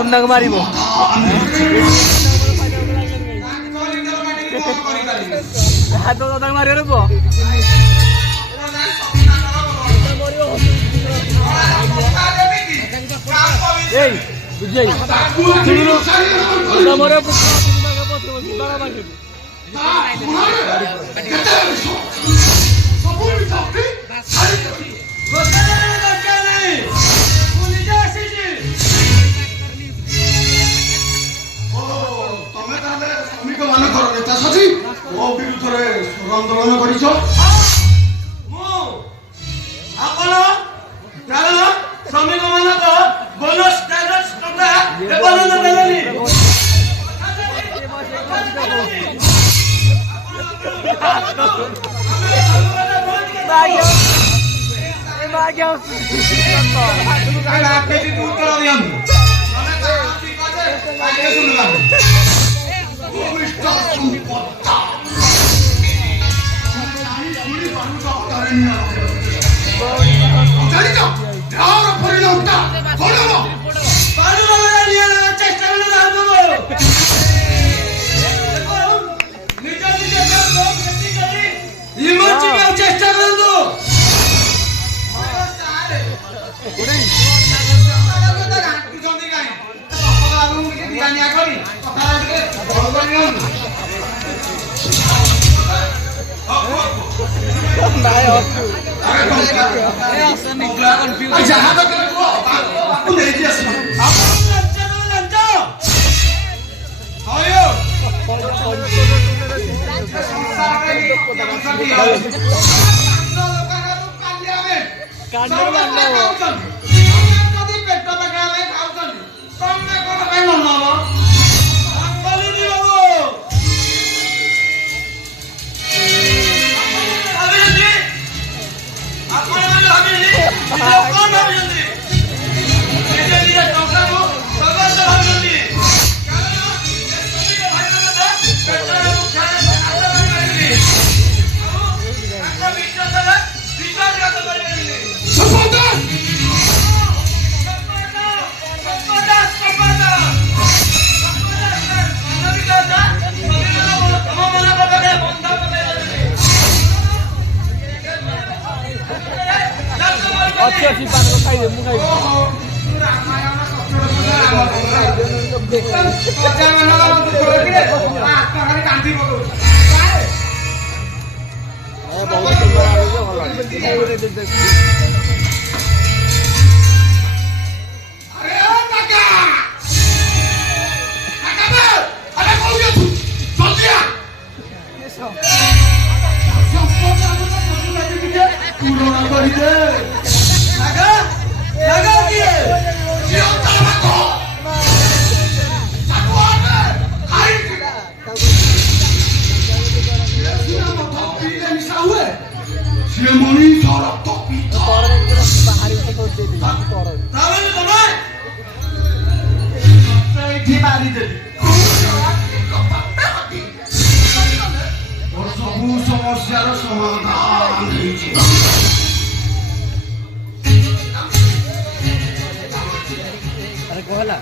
पुन्हा मारिब हात मारियो रे पो এই বুঝাই মরে ବିରୁଦ୍ଧରେ ଆନ୍ଦୋଳନ କରିଛ ଶ୍ରମିକ ମାନଙ୍କ ବୋନସ ଟ୍ୟାକ୍ସ ଟଙ୍କା ଏପର୍ଯ୍ୟନ୍ତ ଦେଲେନି চেষ্টা করନ୍ତୁ अच्छी पान को खाई दे मु खाई समस्या समाधान अरे कहला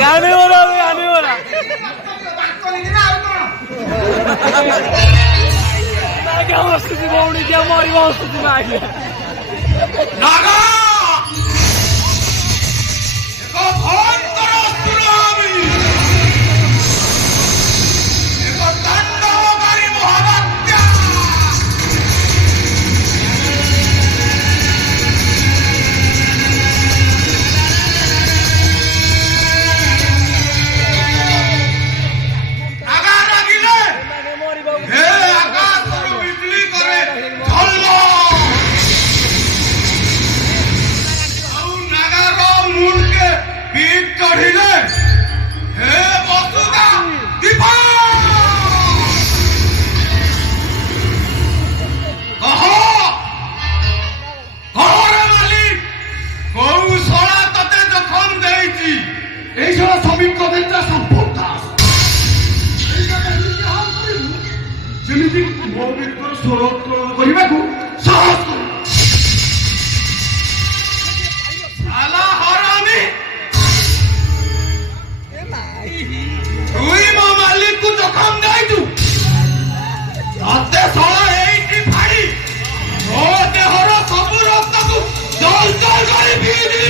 गाने हो रहा है गाने हो रहा मैं क्या वस्तु थी बाउंडी क्या मारी वस्तु थी मैं आ गया नागा एको भयंकर सुनामी एको तांडवकारी महाबात्या नागा रागिले हे आकाशରୁ ବିଜୁଳି କରେ ଝଲମଲ ଆଉ ନାଗାର ମୁଣ୍ଡକେ ବିଟ ଚଢିଲେ ହେ ବସୁଧା ଦୀପ କହ କହରେ ମାଲିକ କୋଉ ଶଳା ତତେ ଜଖମ ଦେଇଛି এই সব শ্রমিক দেবতা সম্পূর্ণ যেମିତି ମୋ ବିରୁଦ୍ଧରେ ସ୍ୱର ଉତ୍ତୋଳନ କରିବାକୁ ସାହସ କରୁ ଆଲା ହରାମି ତୁଇ ମୋ ମାଲିକକୁ ଜଖମ ଦେଇଛୁ ତତେ ଶଳା ଏଇଠି ଫାଡ଼ି ମୋ ଦେହର ସବୁ ରକ୍ତକୁ ଜଳ ଜଳ କରି ପିଇଦେବି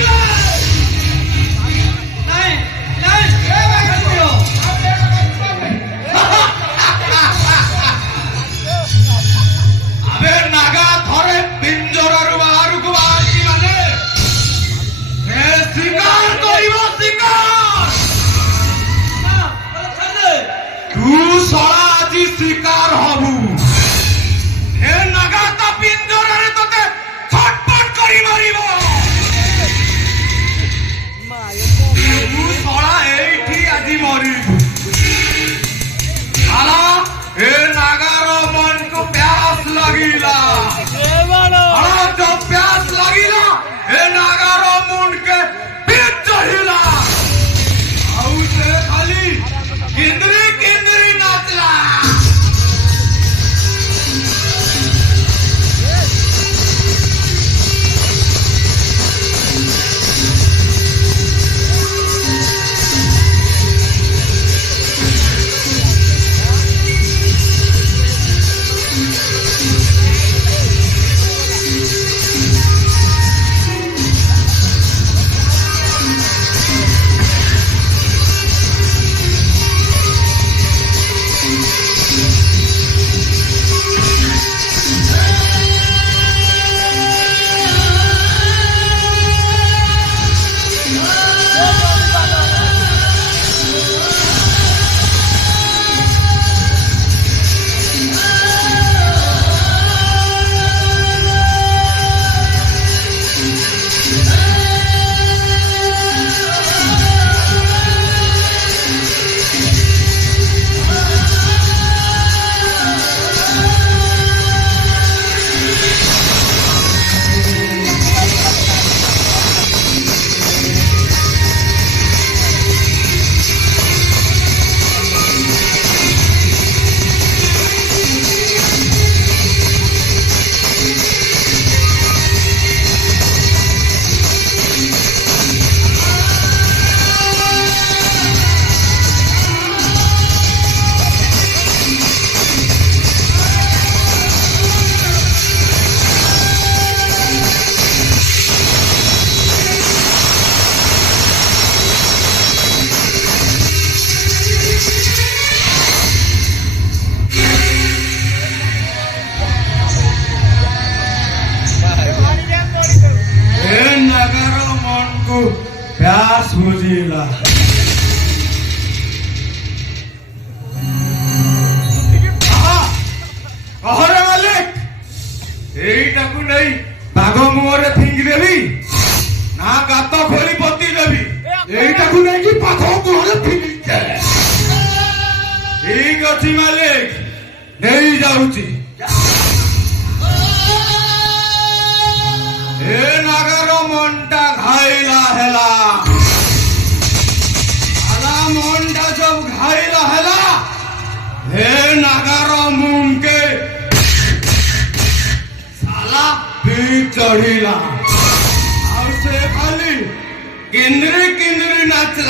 ନାଇଁ ନାଇଁ আবে নাগা ধরে পিঞ্জরার বাহারକୁ বাহারছি মানে সে শিকার করিব শিকার তু সরা আজি শিকার হবু হে নাগা তা পিঞ্জরারে তোতে ছটপট করি মারিব তু সরা এইটি আজি মরিবু আলা ए नागार मन को प्यास लगिला हाँ जब प्यास लगिला ए नागार मुंड के पीठ चढ़िला आउ से खाली किंदरी किंदरी नाचला प्यास बुझिला कहरे मालिक এইটাকু নেই বাঘ মুহরে ফিঙ্গি দেবি না গাত খোলি পতি দেবি এইটাকু নেই বাঘ মুহরে ফিঙ্গি দে ঠিক আছে মালিক নেই যাউছি ए नागर मनटा घाइला हेला आला मनटा जब घाइला हेला हे नागर मुंह के साला पीठ चढ़िला और से खाली किंदरी किंदरी नाचला